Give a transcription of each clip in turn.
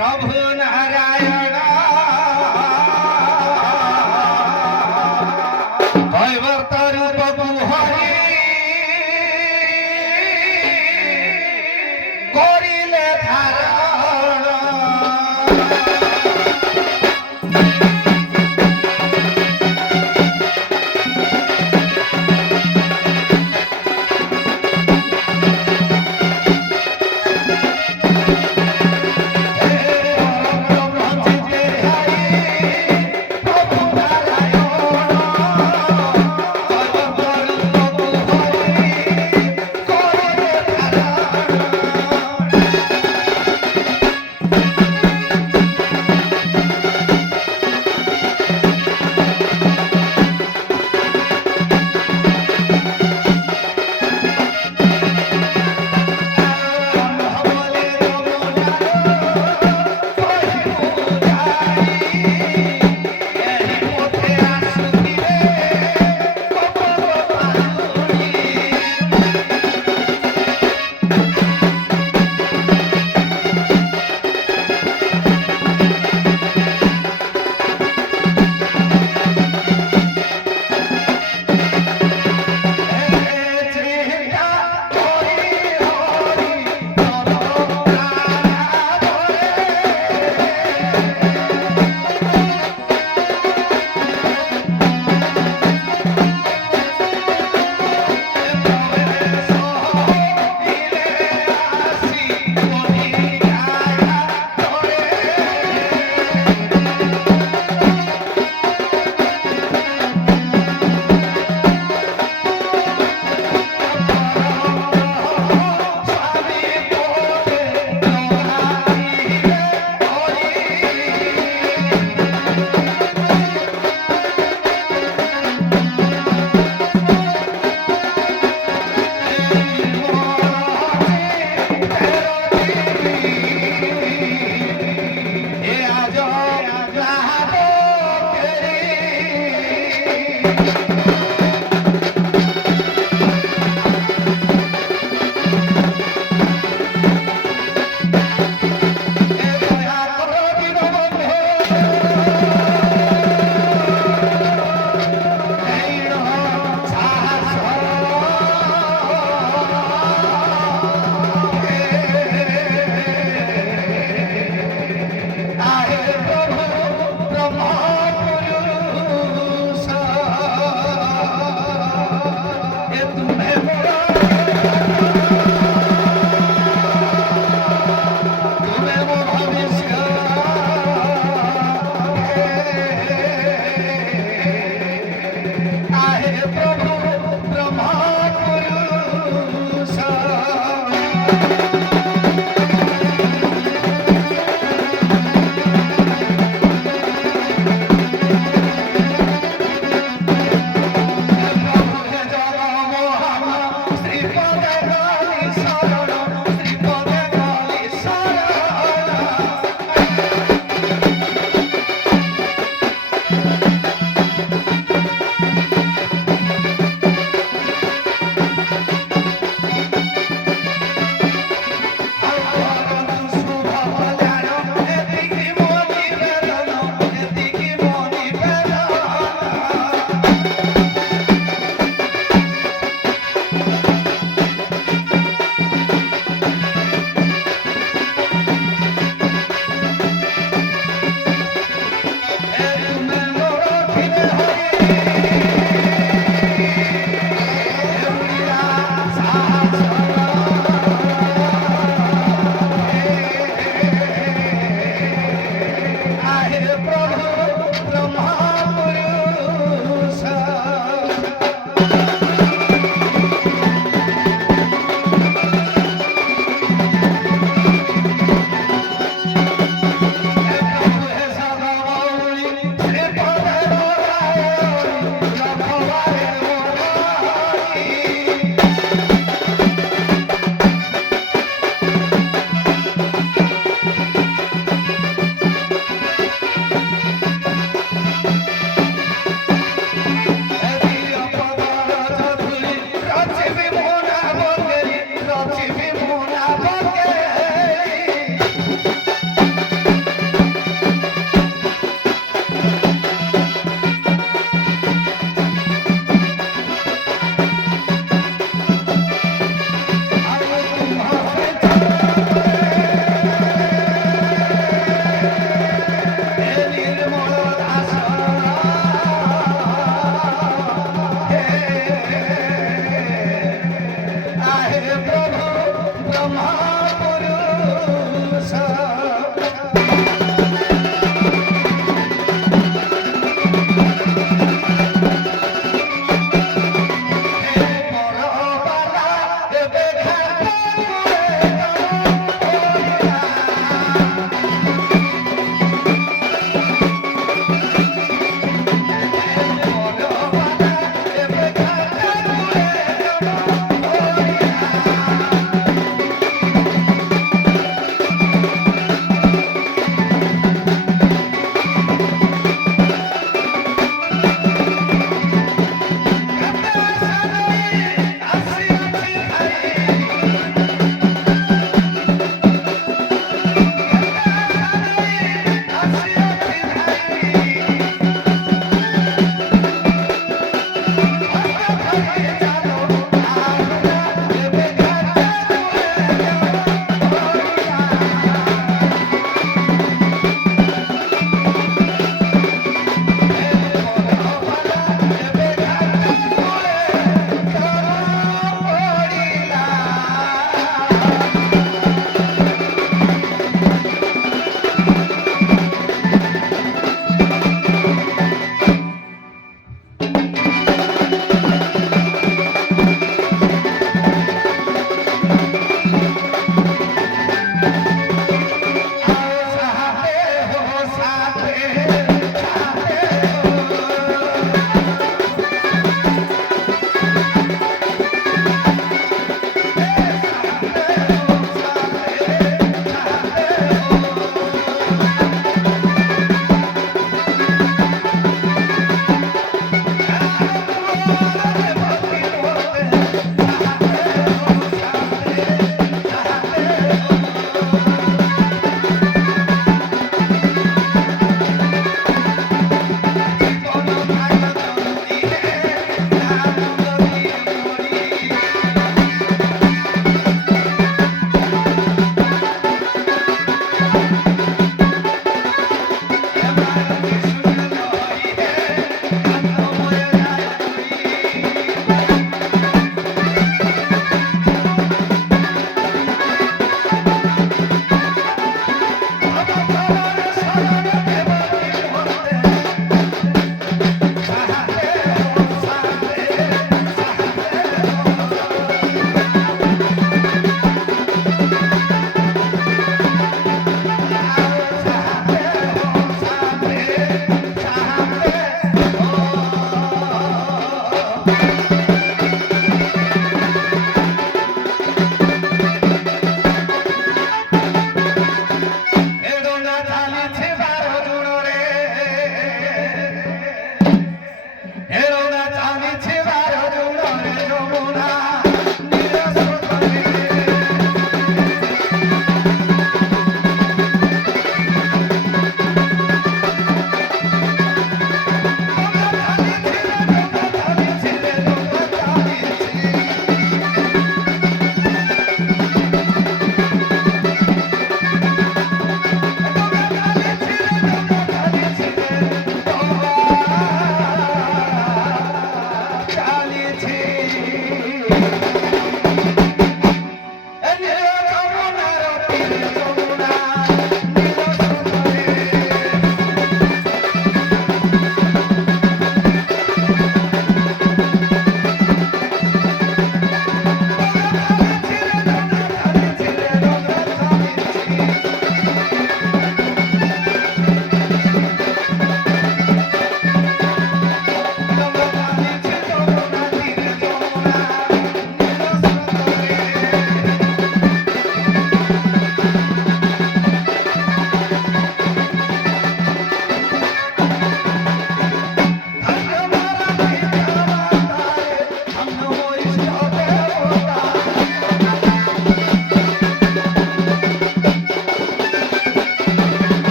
પ્રભુ નારાયણ ભયવર્ત રૂપ હરી કોરીલે ધારણ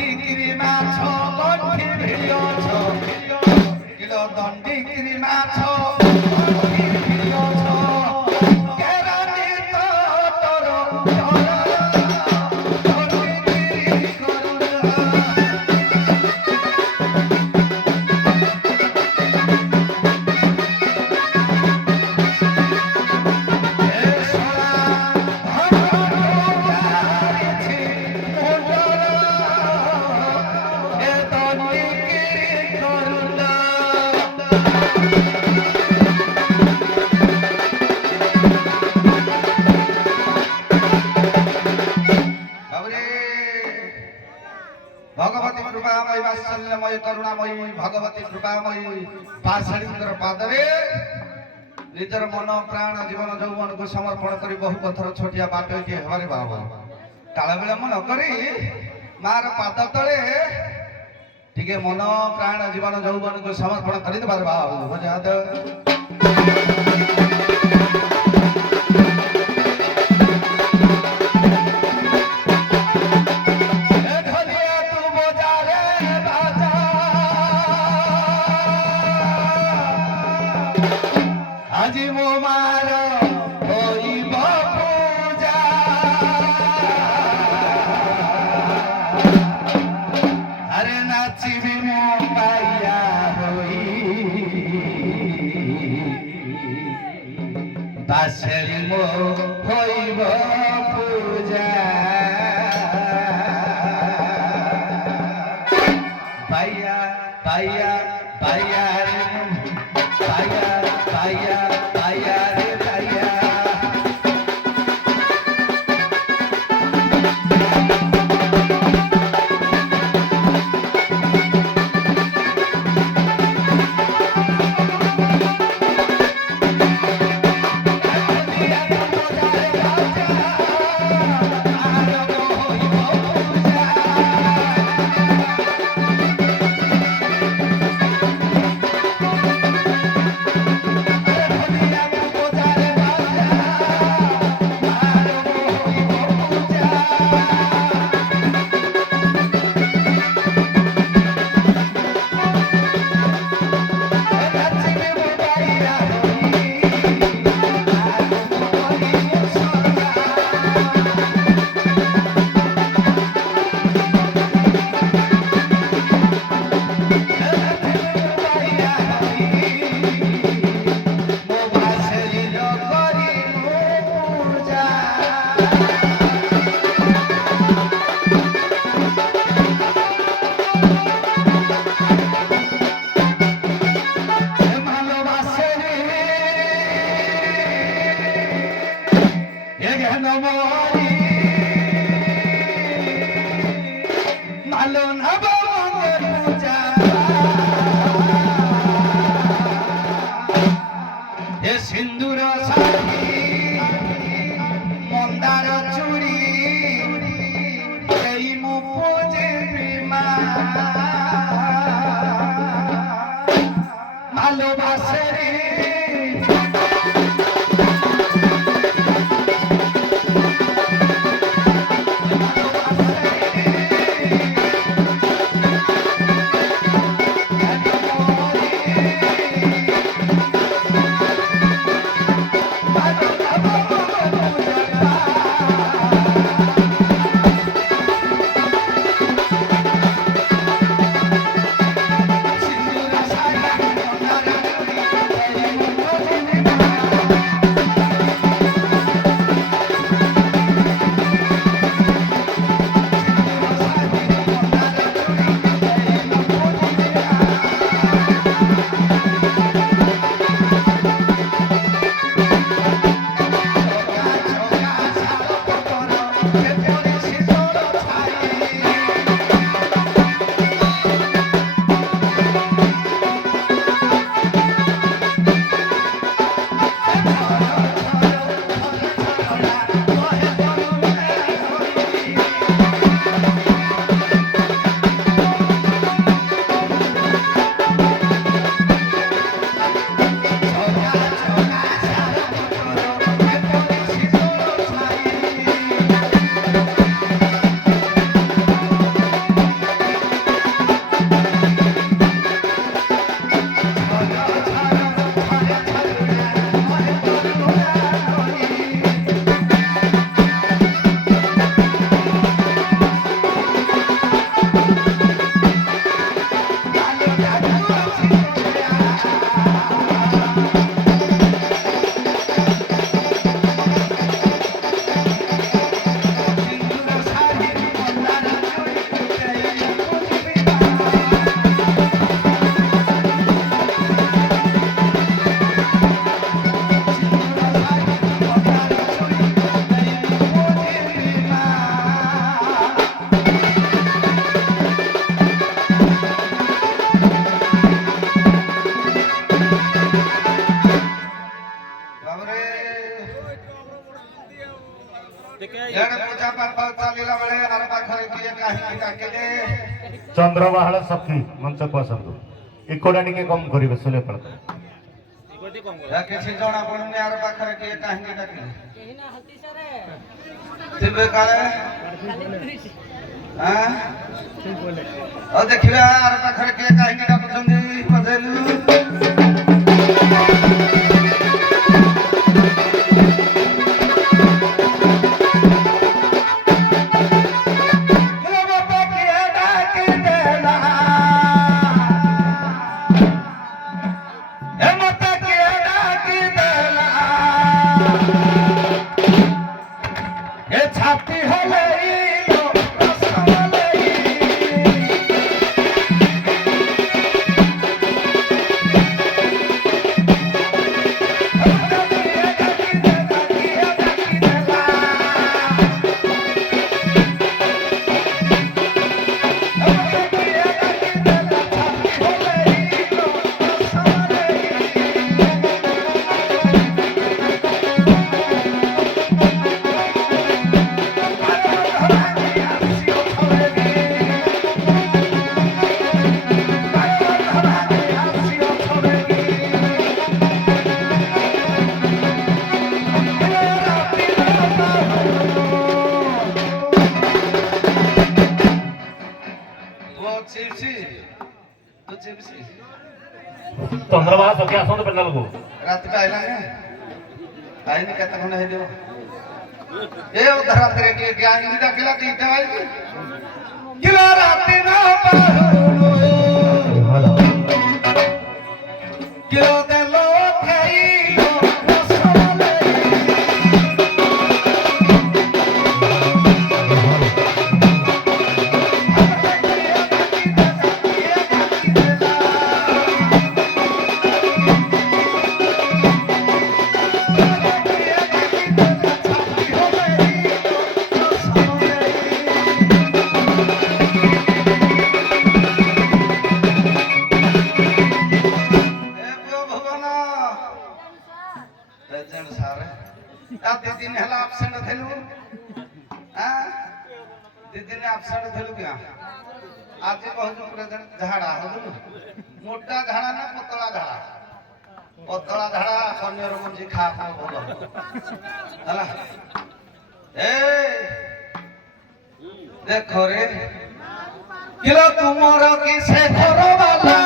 ଦଣ୍ଡିକିରି ମାଛ ଗଣ୍ଠି ଭିଡ଼ିଅଛ କିଲୋ ଦଣ୍ଡିକିରି ମାଛ ଗଣ୍ଠି ଭିଡ଼ିଅଛ କେରାଣ୍ଡି ତୋର ଦଣ୍ଡିକିରି କରୁଣା भगवती कृपामयी वात्सल्यमयी करुणामयी भगवती कृपामयी पाषाणींकर पादरे निजर मन प्राण जीवन यौवन को समर्पण कर बहु पथर छोटिया बाट ये हमारे बाबा काल विलंब न करी मार पाद तले टिके मन प्राण जीवन यौवन को समर्पण कर আজি মো মার হইব পূজা আরে নাচিবি মো পাইয়া হই বাসেরি মো হইব পূজা পাইয়া পাইয়া পাইয়া পাইয়া পাইয়া পাইয়া রে পাইয়া सिंदूर साड़ी मंदार चूड़ी पूजे ভালোবাসে রে ଚାଲିଲା ବେଳେ ଆର ପାଖରେ କିଏ କାହିଁକି ଡାକିଲେ ଚନ୍ଦ୍ରବାହାଳ ସଖୀ ମଞ୍ଚକୁ ଆସନ୍ତୁ ଇକୋଟା ଟିକେ କମ କରିବେ ଶୁଣିବା ପଡେ କିଛି ଜଣା ପଡୁନି ଆର ପାଖରେ କିଏ କାହିଁକି ଡାକିଲେ ଥିବେ କାଳେ ଆଉ ଦେଖିବା ଆର ପାଖରେ କିଏ କାହିଁକି ଡାକୁଛନ୍ତି ବଜେଇଲୁ ଚନ୍ଦ୍ରବାହାଳ ସଖୀ ଆସନ୍ତୁ ପେଣ୍ଡାଲକୁ ରାତିଟା ଆଇଲାନି ଆଇନି କେତେ ଖଣ୍ଡେ ହେଇଯିବ ଏ ଅଧା ରାତିରେ କିଏ କାହିଁକି ଡାକିଲା ଦିଟା ବାଜିକି କିଲୋ ରାତି ନ ପାହୁଣୁ କିଲୋ ଦେଲ ଖାଇଲ ଦିନ ହେଲା ଆବସେଣ୍ଟ ଥିଲୁ ଦି ଦିନ ଆବସେଣ୍ଟ ଥିଲୁ କିଆ ଆଜି କହୁଛୁ ପ୍ରେସିଡେଣ୍ଟ ଝାଡା ହଉଛୁ ମୋଟା ଝାଡା ନା ପତଳା ଝାଡା ପତଳା ଝାଡା ଶନିର ମଞ୍ଜି ଖା ଭଲ ହେଲା ଏ ଦେଖ ରେ କିଲୋ ତୁମର କି ସେ ଘର ବାଲା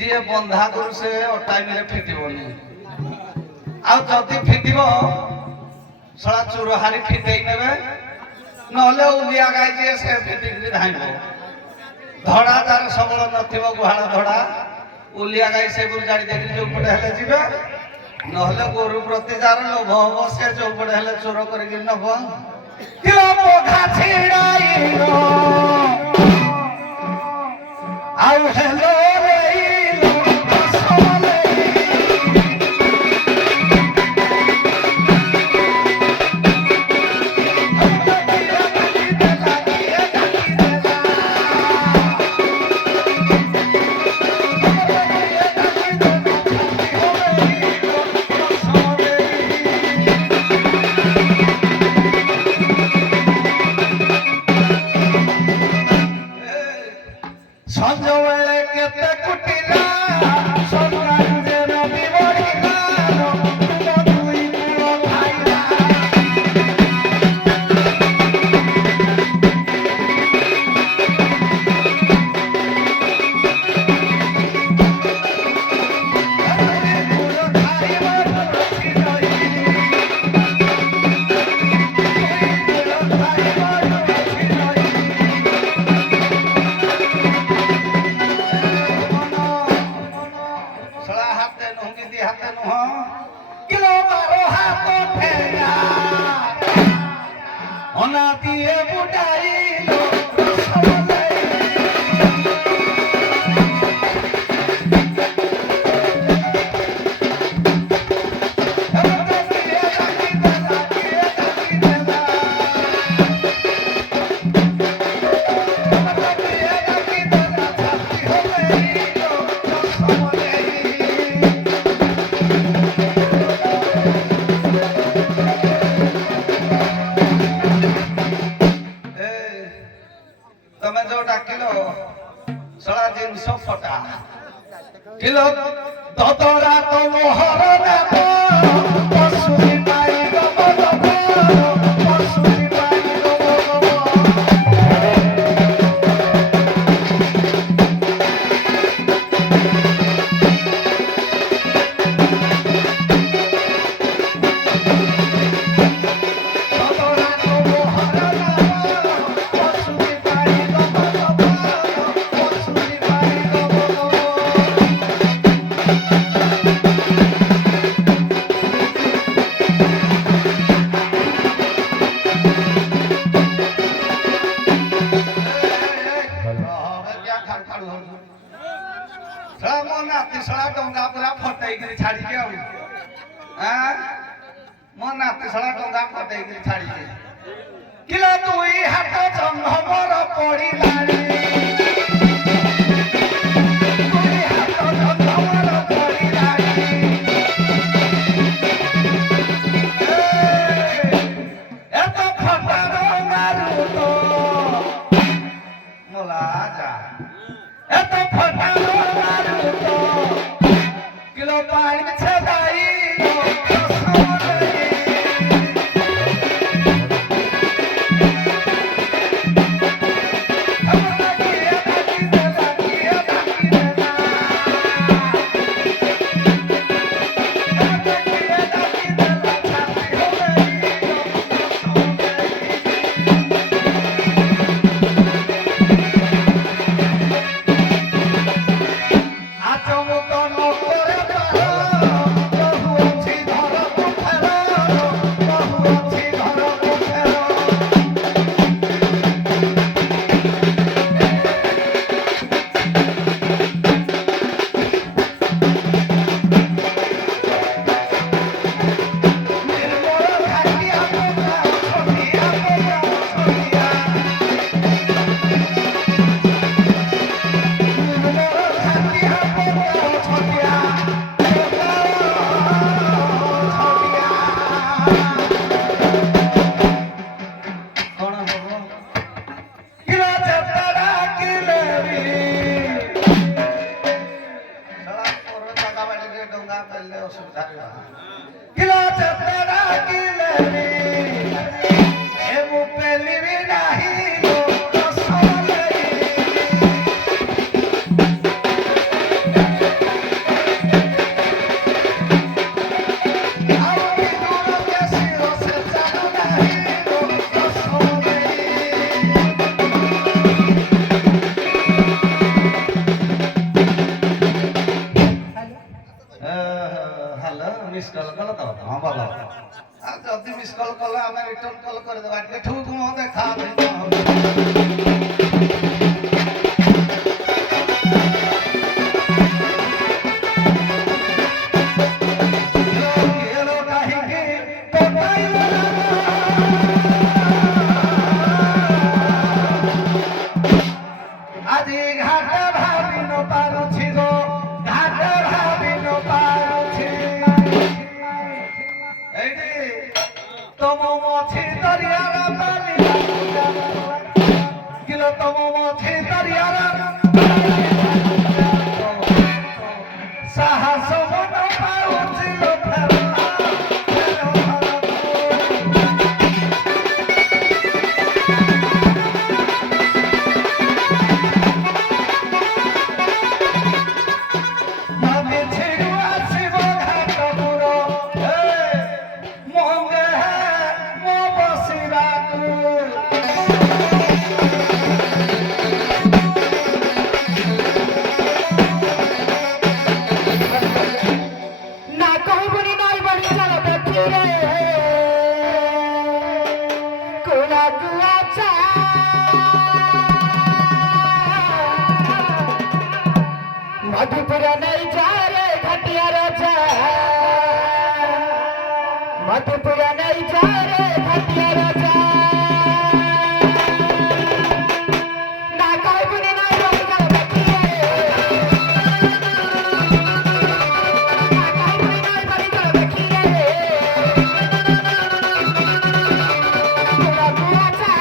ଯିଏ ବନ୍ଧା କରୁ ସେ ଟାଇମରେ ଫିଟିବନି ଆଉ ଯଦି ଫିଟିବ ଶଳା ଚୁର ହାରି ଫିଟେଇ ନେବେ ନହେଲେ ଉଲିଆ ଗାଈ ଯିଏ ସେ ଫିଟିକିରି ଧାଇଁବ ଧଡ଼ା ତାର ସବଳ ନଥିବ ଗୁହାଳ ଧଡ଼ା ଉଲିଆ ଗାଈ ସେ ଜାଣି ଦେଇକି ଯୋଉ ପଟେ ହେଲେ ଯିବେ ନହେଲେ ଗୋରୁ ପ୍ରତି ଯାର ଲୋଭ ହବ ସେ ଯୋଉ ପଟେ ହେଲେ ଚୋର କରିକି ନବ ଆଉ ହେଲୋ সঞ্জ বেলে কেতে ফেয়া অনা দিয়ে বুটাইল ତମେ ଯୋଉ ଡାକିଲ ଶଳା ଜିନିଷ ଫଟା କିଲୋ ଦଦରା ତ ମୋହର ଦେବ ପଶୁରି ପାଇବ ପଶୁରି ପାଇବ ଡଙ୍ଗା ପୁରା ଫଟେଇକିରି ଛାଡିଛି ଆଉ ମୋ ନାତି ଶଳା ଡଙ୍ଗା ଫଟେଇକିରି ଛାଡିଛି କିଲୋ ଦୁଇ ହାତ ଜଙ୍ଘ ମୋର ପଡିଲାଣି ଦୁଇ ହାତ ଜଙ୍ଘ ମୋର ପଡିଲାଣି ଏତ ଫଟା ଡଙ୍ଗାରୁ ତ ମୋଲା ଯା ଏତ ଫଟା ଡଙ୍ଗାରୁ ତ किलो पानी छदाई मिस कॉल कल तो हां बोलो आ जल्दी मिस कॉल कल हमें रिटर्न कॉल कर देबा के ठूक मो देखा गुआचा मधुपुर नहीं जा रे घटिया राजा मधुपुर नहीं जा रे घटिया राजा ना कोई बुनी ना रोई कर बैठिए ना कोई बुनी ना बड़ी कर बैठिए गुआ गुआचा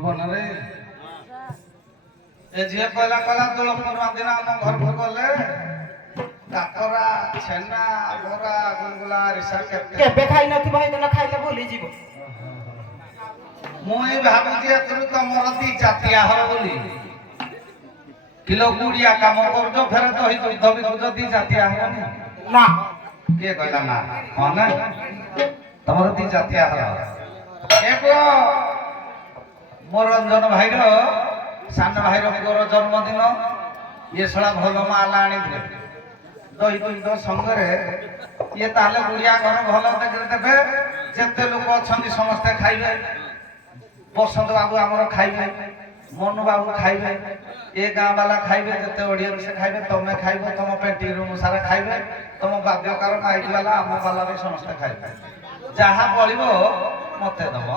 ଭୁବନରେ ଏ ଝିଅ କହିଲା କହିଲା ଦୋଳ ପୂର୍ଣ୍ଣିମା ଦିନ ଆମ ଘରକୁ ଗଲେ କାକରା ଛେନା ବରା ଗୁଲଗୁଲା ଆରିସା କେତେ କେବେ ଖାଇ ନଥିବ ସେଦିନ ଖାଇଲେ ଭୁଲିଯିବ। ମୁଁ ଏଇ ଭାବୁଛି ଏଥିରୁ ତମର ଦି ଜାତିଆ ହବ ବୋଲି କିଲୋ ଗୁଡିଆ କାମ କରୁଛ ଫେରେ ଦହି ଦୁଗ୍ଧ ବିକୁଛ ଦି ଜାତିଆ ହବନି ନା କିଏ କହିଲା ନା ହଁ ନା ତମର ଦି ଜାତିଆ ହବ ଏ ପୁଅ ମୋ ରଞ୍ଜନ ଭାଇର ସାନ ଭାଇର ପୁଅର ଜନ୍ମଦିନ ଇଏ ଶଳା ଭଲ ମାଲ ଆଣିଥିଲେ ଦହି ଦୁଗ୍ଧ ସଙ୍ଗରେ ଇଏ ତାହେଲେ ଗୁଡିଆ ଘର ଭଲ ଦେବେ ଯେତେ ଲୋକ ଅଛନ୍ତି ସମସ୍ତେ ଖାଇବେ ବସନ୍ତ ବାବୁ ଆମର ଖାଇବେ ମନୁ ବାବୁ ଖାଇବେ ଏ ଗାଁ ବାଲା ଖାଇବେ ଯେତେ ଓଡିଆ ସେ ଖାଇବେ ତମେ ଖାଇବ ତମ ପେଣ୍ଟି ରୁମ ସାରା ଖାଇବେ ତମ ବାଦ୍ୟକାର ମାଇକ ବାଲା ଆମ ବାଲା ବି ସମସ୍ତେ ଖାଇବେ ଯାହା ବଳିବ ମତେ ଦବ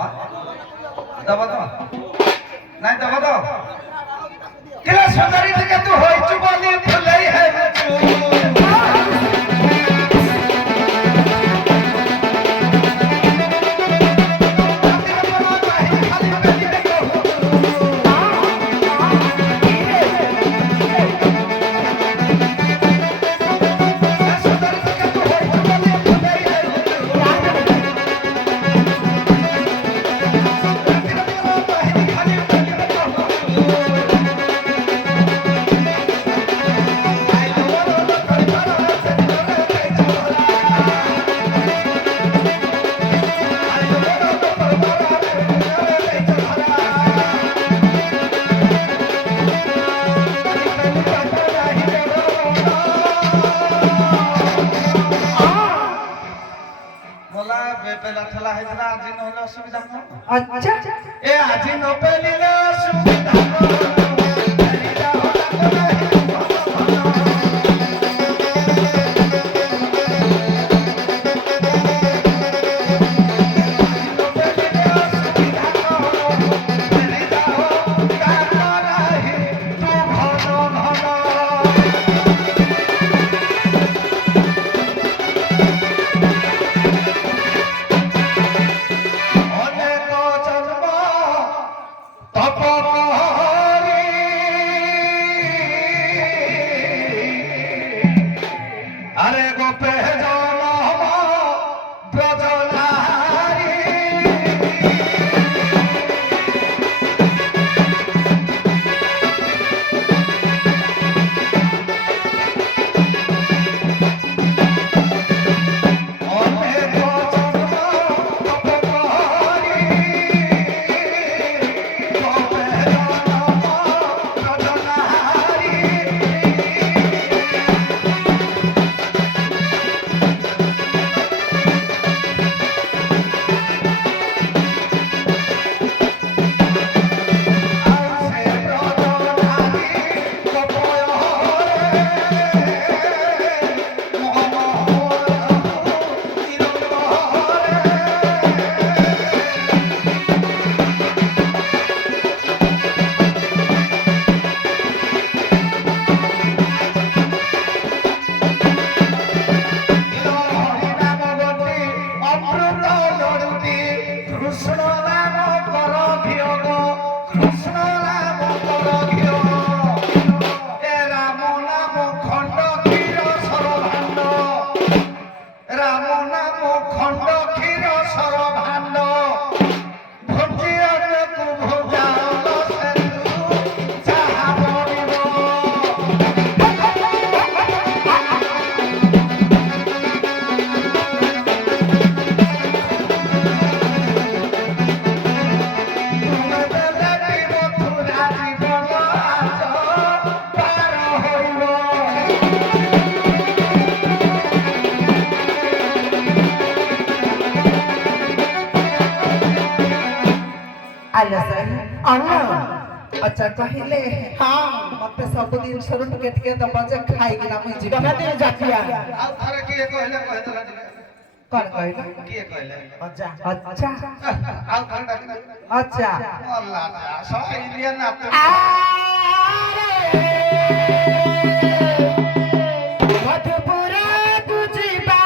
ଦବ ତ ନାଇଁ ଦବ ତ କିଲା ସୁନ୍ଦରୀ ଟିକେ ତୁ ହୋଇଛୁ ବୋଲି ଫୁଲେଇ ହେଉଛୁ अच्छा ए आजी नो पेलिले सुविधा अच्छा कहले हाँ मते सब दिन सर टिके टिके दबा जे खाई गिना मुई जी कना दिन जातिया आ थारे किए कहले कह देला कौन कहले किए कहले अच्छा अच्छा आ थारे अच्छा अल्लाह जा सब इंडियन ना मधुपुरा तुझबा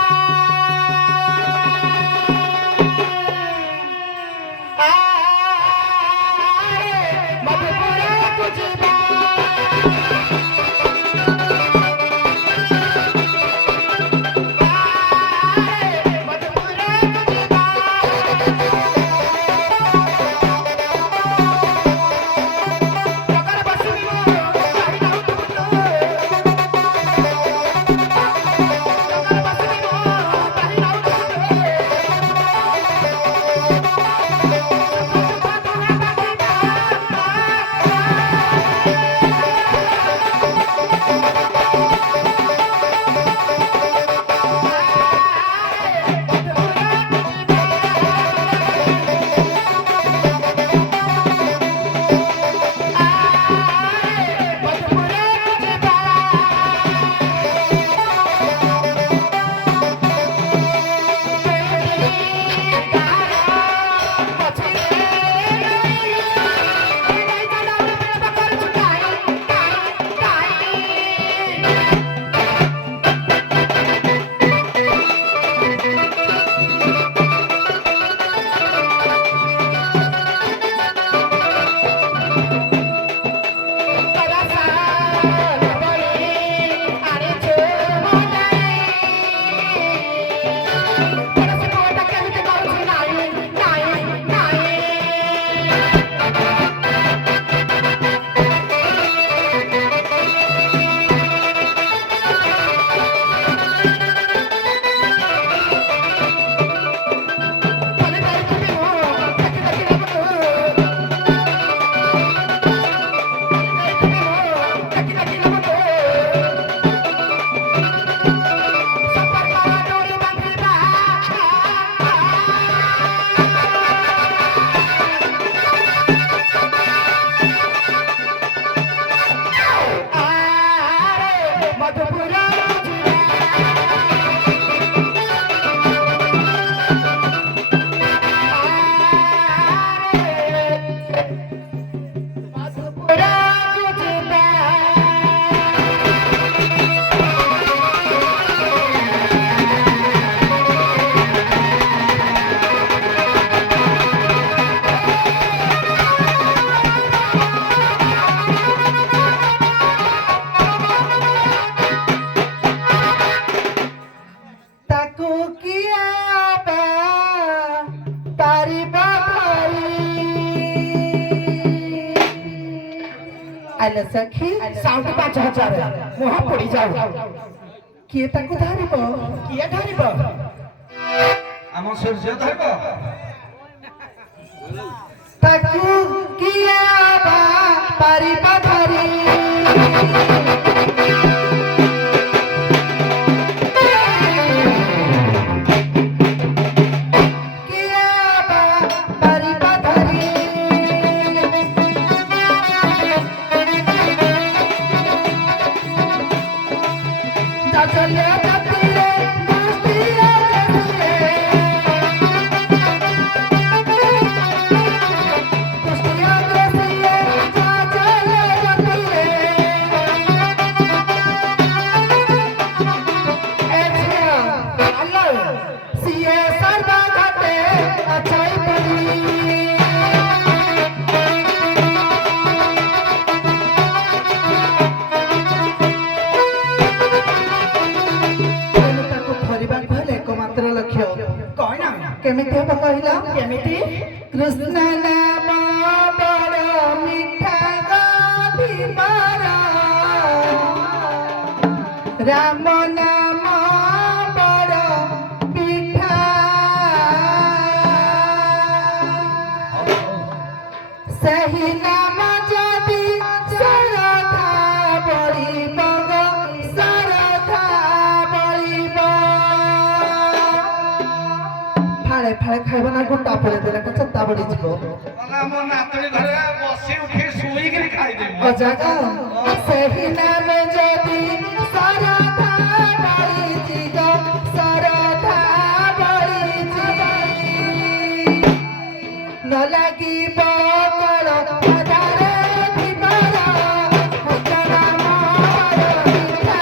आले सखी साउंड 5000 मुहा पड़ी जाऊ किए ताको धारिब किए धरिब ଆମ ସୂର୍ଯ୍ୟ ଧରିବ ताको किए बा पारिब धरी केमिति हम कहिला केमिति कृष्ण नाम बड़ मिठा गाधिमारा राम नाम बड़ मिठा सही नाम जदि सरधा बड़िब सरधा बड़िब फाड़े फाड़े खाइबा ना गुंडा पड़े देला के चत्ता बड़ी जीवो ମାନେ ଆମ ନାତୁଣୀ ଘରେ ବସି ଉଠି ଶୋଇକିରି ଖାଇଦେବି अजागा सही नाम जदि सरधा बड़िजिग सरधा बड़िजिग न लागिब कल आधारे धिमारा मुद्रा नाम बड़ मिठा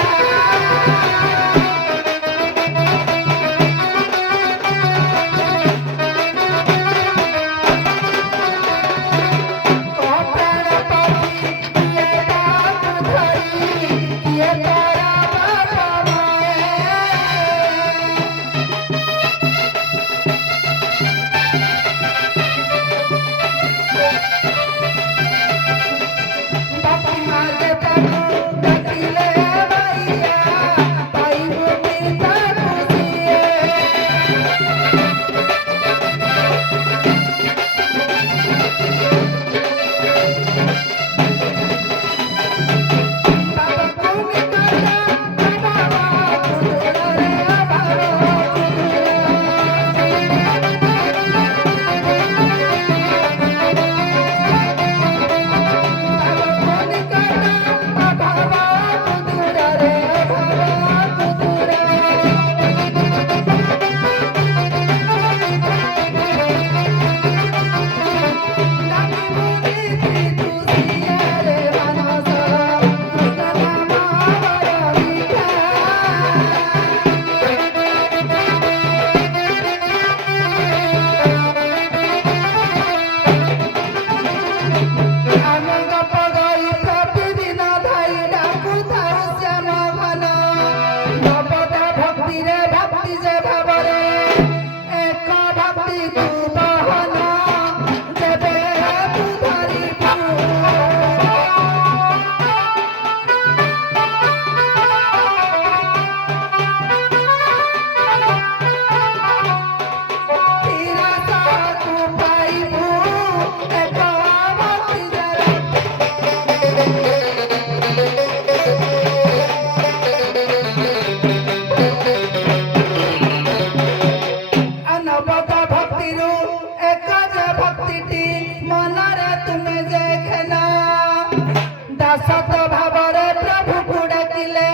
ସତ ଭାବରେ ପ୍ରଭୁକୁ ଡାକିଲେ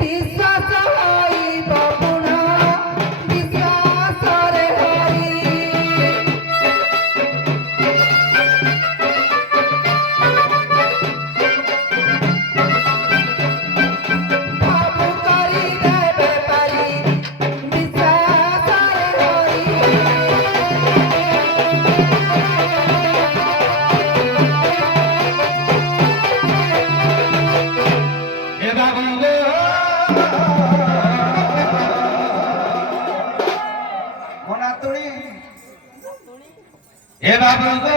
ବିଶ୍ୱାସ ହୋଇବ ଗୁଣ ବିଶ୍ୱାସରେ ହରି ପ୍ରଭୁ କରିଦେବେ ପାରି ବିଶ୍ୱାସରେ ହରି ଏ ବାବୁ ଗୋ ମୋ ନାତୁଣୀ ଏ ବାବୁ ଗୋ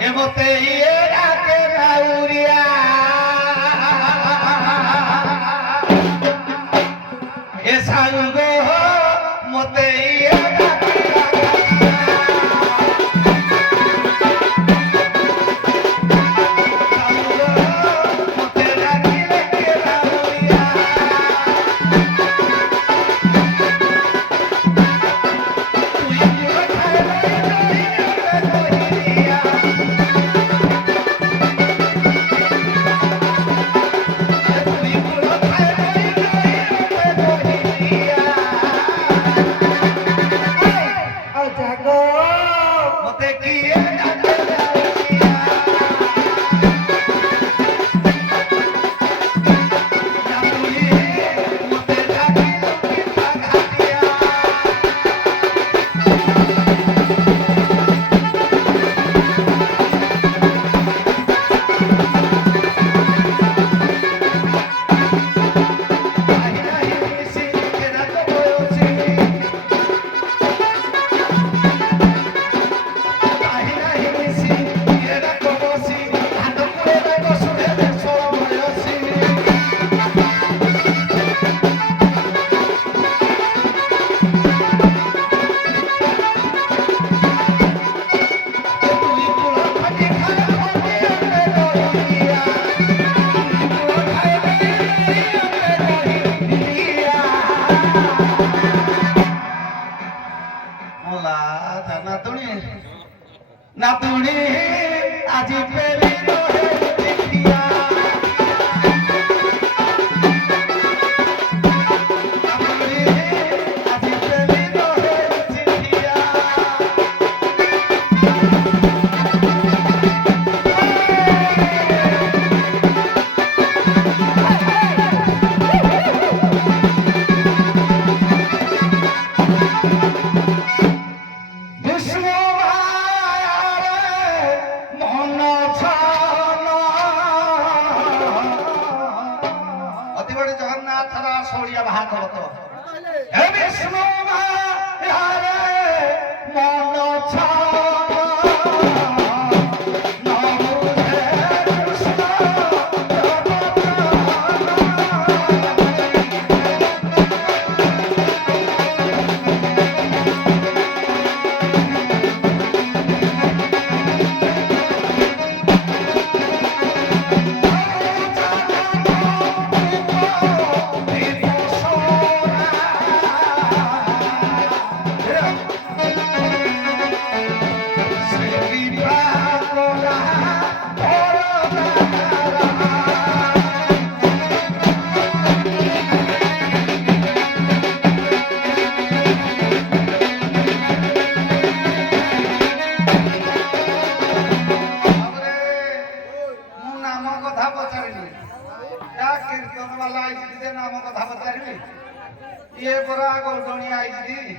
ଏ ମତେ ଇଏ ଡାକେ ନାଉରିଆ ଏ ସାଉ ଗୋ ମତେ ଇଏ ଡାକେ ମତେ ଡାକିଲେ କେ ନାଉରିଆ ଆଉ ଜାଗ ମତେ କିଏ ଡାକେ ନାଉରିଆ ନାତୁଣୀ ମତେ ଡାକିଲେ କେ ପାଘାଟିଆ ଆହି ନାହିଁ ମିଶି କେରା କବୟସି ଆହି ନାହିଁ ମିଶି କେରା କବସି ହାତ କୁଳେ ବସୁରେ ଦେଶଳ ଭୟସି ତୁଇ କୁଳ ଫାଟି ଖାଏ ଫାଟି ଆମେ ରହିଆ ତୁଇ କୁଳ ଖାଏ ଆମେ ରହିଆ মোলা নাতুণী নাতুণী আজি পেলি নহে দেখিয়া নাতুণী আজি পেলি নহে চিঠিয়া বিষ্ণু মায়ারে মন ছান অতিবড়ি জগন্নাথর সৌরিয়া ভাগবত হে বিষ্ণু মায়ারে মন ছান ন বুঝে কৃষ্ণ ये बरा गोलगणी आईजी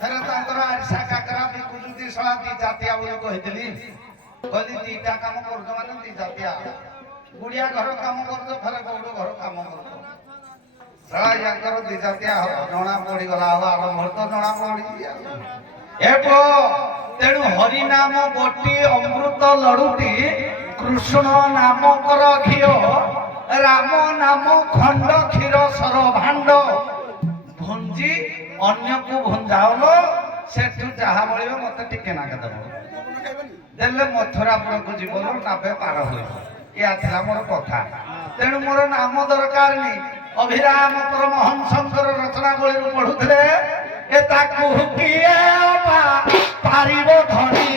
फेरे तांकर आरिसा काकरा बिकुजुती सळा दी जातिया बोली कहितली कहली दीटा काम करजो माने दी जातिया गुड़िया घर काम करजो फेरे गौड़ घर काम करजो सळा याकर दी जातिया जणा पड़ी गला हो आरंभ तो जणा पड़ी एपो तेणु हरि नाम गोटी अमृत लडुटी कृष्ण नाम कर घियो राम नाम खंड क्षीर सर भांड भुंजी अन्य को भुंजाओलो सेठु जहा बळिबो मते टिके नाके दबो देले मथुरापुर को जीवलो नाबे पार होई या थिला मोर कथा तेणु मोर नाम दरकार नी अभिराम परमहंसंकर रचना बळी पढुथले ए ताकू किए पारिबो धरी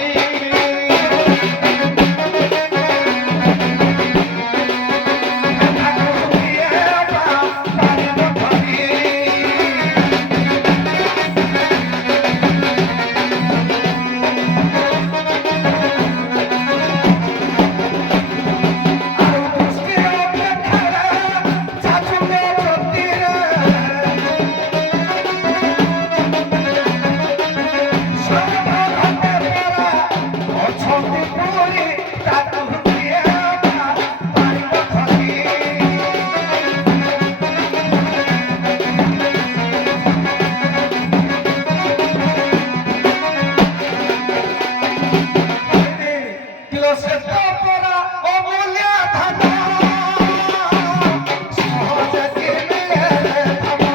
ସେ ତ ପରା ଅମୂଲ୍ୟ ଧନ ସହଜ କେବେ ଧନ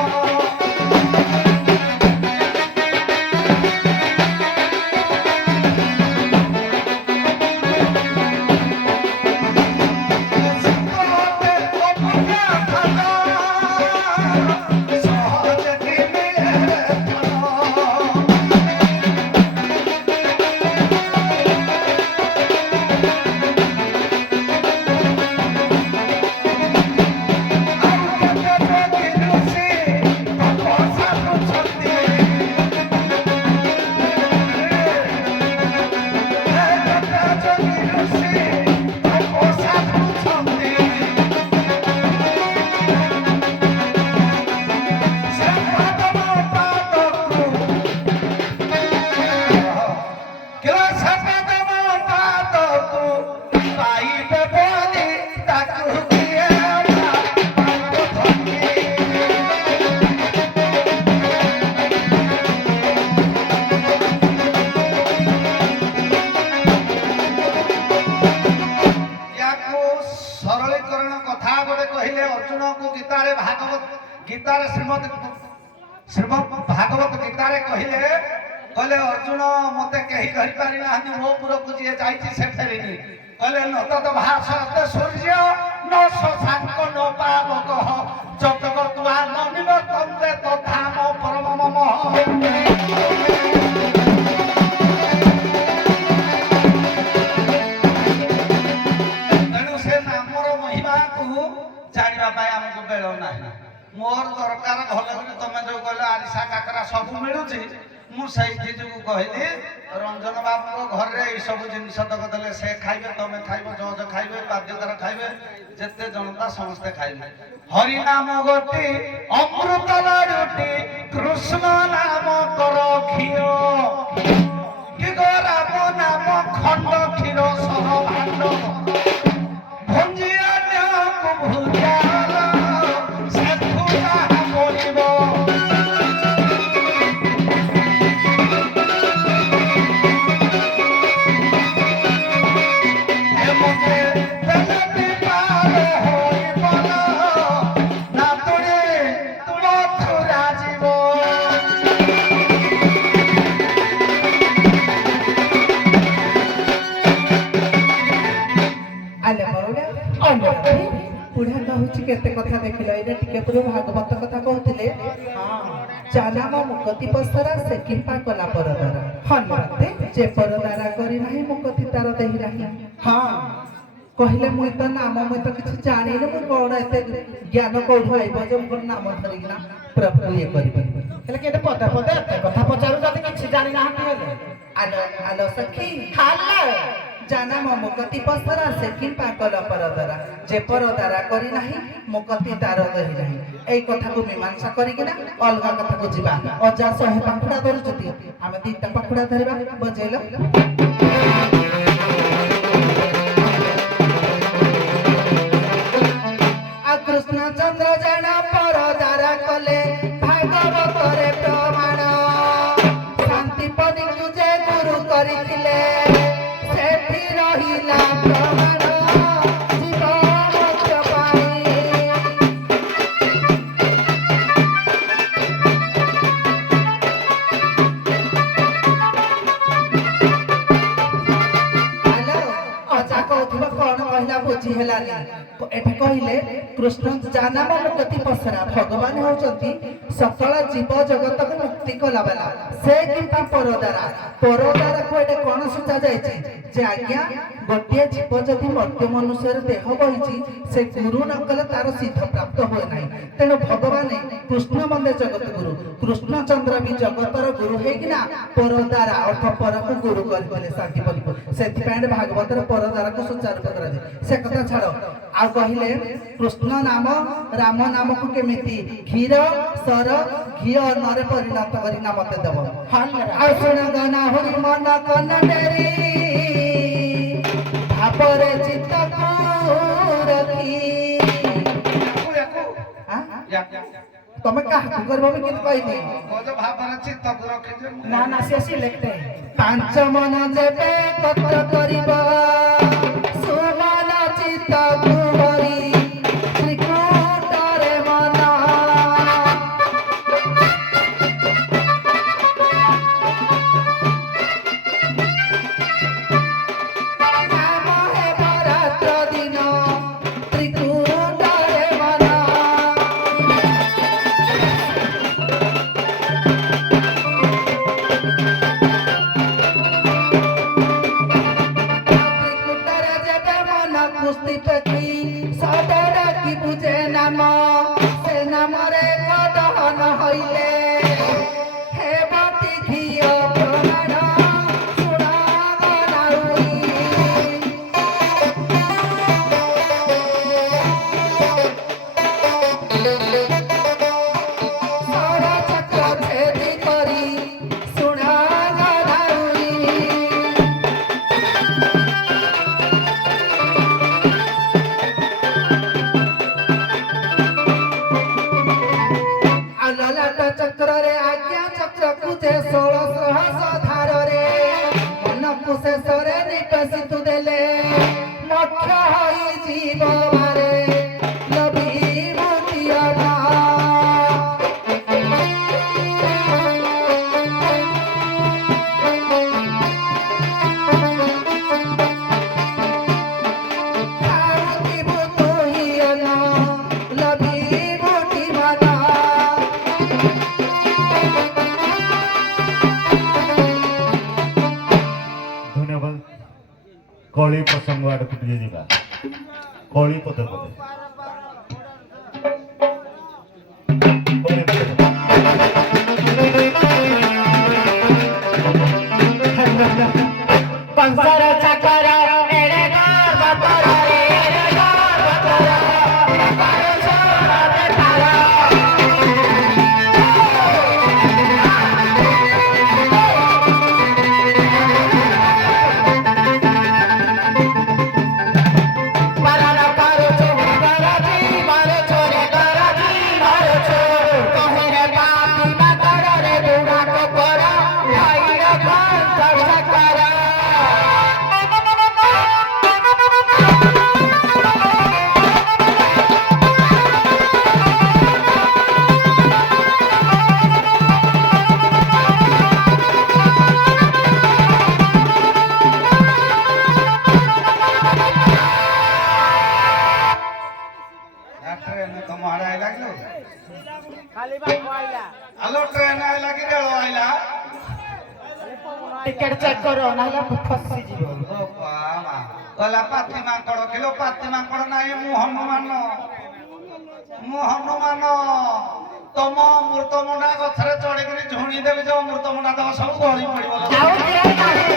ସରଳୀକରଣ କଥା ଗୋଟେ କହିଲେ ଅର୍ଜୁନକୁ ଗୀତାରେ ଶ୍ରୀମଦ୍ ଭାଗବତ ଗୀତାରେ କହିଲେ ଅର୍ଜୁନ ମତେ କେହି ଧରିପାରି ନାହାନ୍ତି ମୋ ପୁରକୁ ଯିଏ ଯାଇଛି ସେ ଫେରିନି କହିଲେ ନ ତତ ଭାଷତେ ସୂର୍ଯ୍ୟ ନ ଶଶାଙ୍କ ନ ପାବକ ଯତଗତ୍ୱା ନ ନିବର୍ତ୍ତନ୍ତେ ତଥା ମ ପରମ ମମ ଜାଣିବା ପାଇଁ ଆମକୁ ବେଳ ନାହିଁ ମୋର ଦରକାର ଭଲ କରି ତମେ ଯୋଉ କହିଲ ଆରିସା କାକରା ସବୁ ମିଳୁଛି ମୁଁ ସେଇଥି ଯୋଗୁ କହିଲି ରଞ୍ଜନ ବାବୁଙ୍କ ଘରେ ଏଇ ସବୁ ଜିନିଷ ତକ ଦେଲେ ସେ ଖାଇବେ ତମେ ଖାଇବ ଜଜ ଖାଇବେ ବାଦ୍ୟକାର ଖାଇବେ ଯେତେ ଜନତା ସମସ୍ତେ ଖାଇବେ ହରି ନାମ ଗୋଟି ଅମୃତ ରୁଟି କୃଷ୍ଣ ନାମ କର କ୍ଷୀର କି ଗୋ ରାମ ନାମ ଖଣ୍ଡ କ୍ଷୀର ସହ ଭାଣ୍ଡ केते कथा देखिल एटा टिके पूरा भागवत कथा कहथिले जानाम मुक्ति पसरा से कृपा कला परदारा हनते जे परदारा करी नाही मुक्ति तार देहि नाही हां कहले मुई त नाम मुई त किछ जानिले मु कोन एते ज्ञान कोठु आइबो जे मु नाम धरिगिना प्रभु ये करबे हेले केते पता एते कथा पचारु जति किछ जानि नाहंती हेले आलो आलो सखी हाले जानाम मुक्ति पसरा से कृपा कला परदारा जे परदारा करी नाही मुक्ति तार देहि नाही एई कथा को मीमांसा करिकिना अलगा कथा को जिबा अजा सहे पाखुडा धरुचती आमे तीनटा पाखुडा धरिबा बजेलो कृष्ण चंद्र जाना परदारा कले भागवत रे प्रमाण शांति पदी तुझे गुरु करिथिले सेठी रहिला प्रमाण जीवन पाई हेलो अजा कहथिबा कोन कहला बुझी हेलानी एठे कहिले कृष्ण जानाम मुक्ति पसरा भगवान होचंती सकल जीव जगत को मुक्ति कला वाला से किंपा परदारा को एटे कोन सुचा जायछि जे आज्ञा गोटे जीव जदि मर्त्य मनुष्यर देह बहिछि से गुरु न कले तार सिद्ध प्राप्त होय नाही तेनो भगवान कृष्ण मंदे जगत गुरु कृष्ण चंद्र भी जगतर गुरु हेकिना परदारा अर्थ पर को गुरु करले शांति बोली सेति पैंड भागवतर परदारा को सुचारू करा दे से कथा छाड़ो आ कहिले कृष्ण नाम राम नाम को केमिति क्षीर सर घी नरे परिणत करिना मते देव आ सुन गाना हरि मन कन डेरी भापरे चित्त को रखी तमे का करबो में कित कहनी कोज भापरे चित्त को रखी ना ना से लिखते पांच मन जेबे कत करिबा ଶେଷରେ ନିକଶିତୁ ଦେଲେ ମୋକ୍ଷ ହୋଇଯିବ ମାରେ ଲଭିବୁ ଦିଅନା। ଖାଉଥିବୁ ତୁହି ଅନ୍ନ ଲଭିବୁ ଦିଅନା। ଧନ୍ୟବାଦ। କଳି ପ୍ରସଙ୍ଗ ଆଡ଼କୁ ଟିକେ ଯିବା। କଳି ପଦେ ପଦେ କଳି ପଦେ ପଦେ। कंसर चाकर एड़े गार बापर रे एड़े गार बापर बापर छोरा रे तारा मारा करो छो गराजी मारो छोरे गराजी मारो छो कहे रे बापी ना कर रे दुड़ा को करा भाई रे कंसर चाकर ट्रेन तुम आड़े आइला कि खाली बात आइला हेलो ट्रेन आइला कि रेल आइला टिकट चेक करो नहले फसी जीवो ओ बाबा कला पाती माଙ୍କड़ किलो पाती माଙ୍କड़ नाही ମୁଁ ହନୁମାନ ତମ ଅମୃତମଣ୍ଡା ଗଛରେ ଚଢିକିରି ଝୁଣି ଦେବି ଯେ ଅମୃତମଣ୍ଡା ଦେବ ସବୁ ଗଳି ପଡିବ ଆଉ କିଏ ନାହିଁ